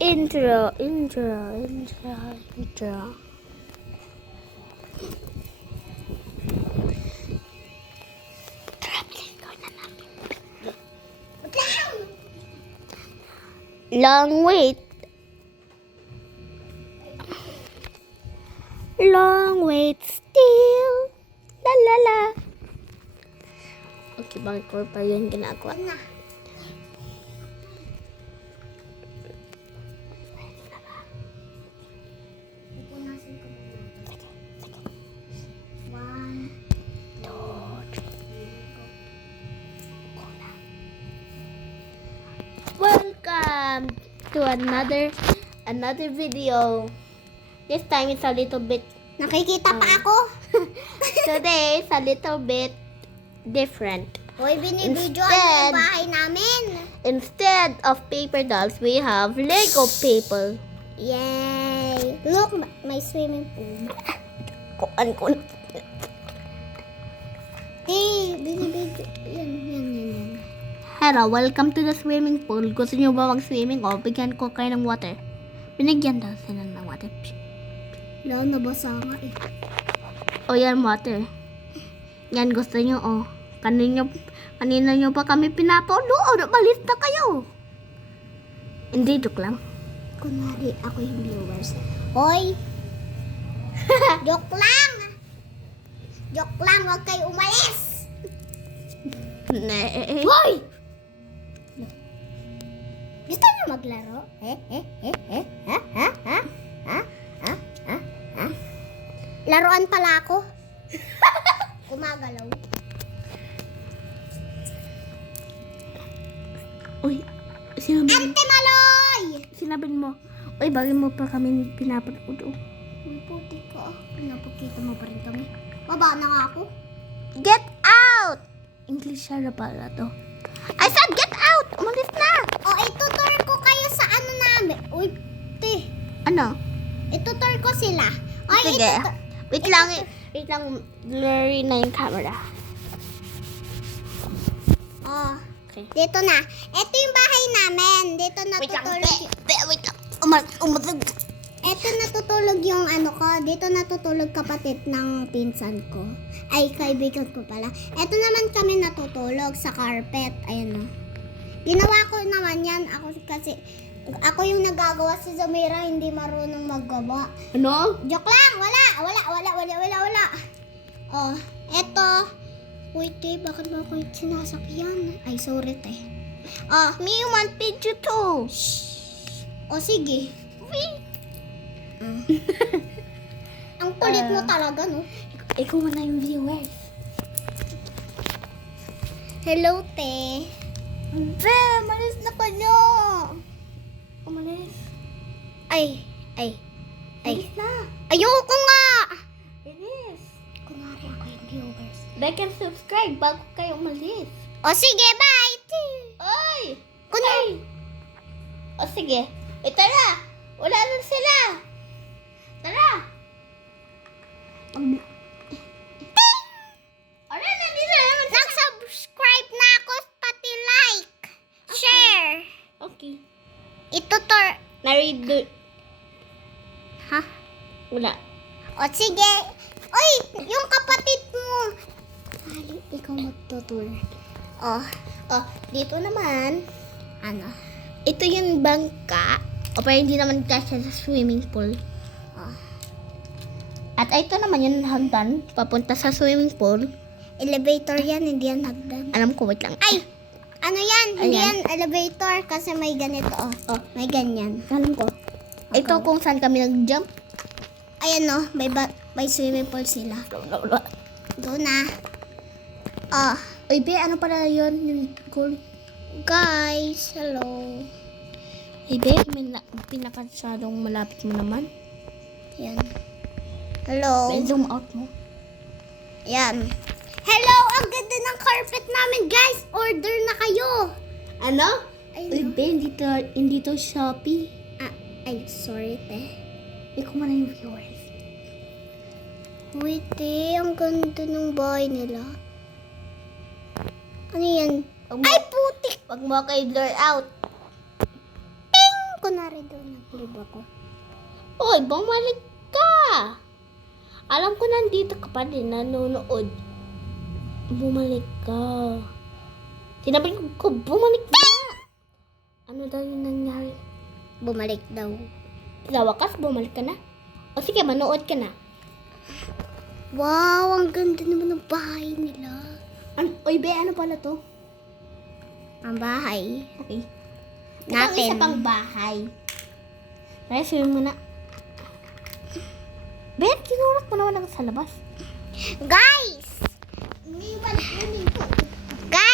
Intro. Long wait. Long wait still. La la la. Okay, bakit ko pa yun ginagawa? Welcome to another video. This time it's a little bit Nakikita pa ako. today it's a little bit different. Hoy, binibidyo ang bahay namin. Instead of paper dolls, we have Lego people. Yay! Look, may swimming pool. Kuan. Hey, binibidyo. Yan. Hello, welcome to the swimming pool. Gusto niyo ba mag-swimming? O, bigyan ko kayo ng water. Binigyan daw sila ng water. Wala, nabasa nga eh. O, yan water. Yan, gusto niyo, o. Kanina niyo pa kami pinapaulo. O, malis na kayo. Hindi, joke lang. Kunwari, ako yung viewers. Hoy! Joke lang! Joke lang, huwag kayo umalis! Hoy! Gusto niyo maglaro? Laruan pala ako. Gumagalaw. Uy, sinabi Ante Maloy! mo. Uy, bagay mo pa kami pinapanood. Uy, puti ka. Pinapakita mo pa rin kami. Baba na nga ako. Get out! English siya pala to. I said get out! Umalis na! O, itutur ko kayo sa ano namin. Uy, te. Ano? Itutur ko sila. Oy, Sige. Wait lang, blurry na yung camera. Oh, Okay. dito na. Ito yung bahay namin. Dito natutulog. Wait lang. Ito natutulog yung ano ko. Dito natutulog kapatid ng pinsan ko. Ay, kaibigan ko pala. Ito naman kami natutulog sa carpet. Ayan o. Ginawa ko naman yan. Ako yung nagagawa, si Zamira hindi marunong maggawa. Ano? Joke lang! Wala! Oh, eto. Wait, te, bakit ba ako sinasakyan? Ay, sorry, te. Oh, Me want picture too. o sige. Ang kulit mo talaga, no? Ikaw na yung viewers. Hello, te. Be, malis na kayo. Umalis. Ay. Malis na. Ayoko nga! Inis. Kunwari ako yung viewers. Like and subscribe bago kayo umalis. O sige, bye! Oy! Kunwari. O sige. Tara! Wala na sila. Tara! Alright, nandito na naman. Nag-subscribe na ako, pati like, share. Okay. Itutur. Narido. Ha? Wala. O sige. Oy, yung kapatid mo. Hali, ikaw magtutur. Oh, dito naman. Ano? Ito yung bangka. O pero hindi naman kasya sa swimming pool. Oh. At ito naman yung hagdan. Papunta sa swimming pool. Elevator yan, hindi yan hagdan. Alam ko, wait lang. Ay! Ano yan? Hindi Ayan. yan elevator kasi may ganito. Oh, may ganyan. Alam ko. Ito kung saan kami nag-jump. Ayan no, may swimming pool sila. Doon na. Oh, Uy, be, ano pala yun? Yung gold. guys, hello. Uy, be, pinakasyadong malapit mo naman. Yan. Hello. Be, zoom out mo. Yan. Hello, ang ganda ng carpet namin, guys. Order na kayo. Ano? Ay, Uy, no. be, hindi to Shopee. Ay, sorry, te. Ikaw man yung viewers. Wait, te. Ang ganda ng bahay nila. Ano yan? Ay, putik! Wag mo ako i-blur out. Ping! Kunwari daw nag-live ako. Oy, bumalik ka. Alam ko nandito ka pa din, nanonood. Bumalik ka. Sinabi ko, bumalik ka. Ano daw yung nangyari? Bumalik daw. Sa wakas, bumalik ka na. O sige, manood ka na. Wow, ang ganda naman ng bahay nila. Oy, be, ano pala to? Ang bahay. Okay. Natin. Ito ang isa pang bahay. Tara, swimming muna. Ben, tinulak mo naman ako sa labas. Guys! May balik ko.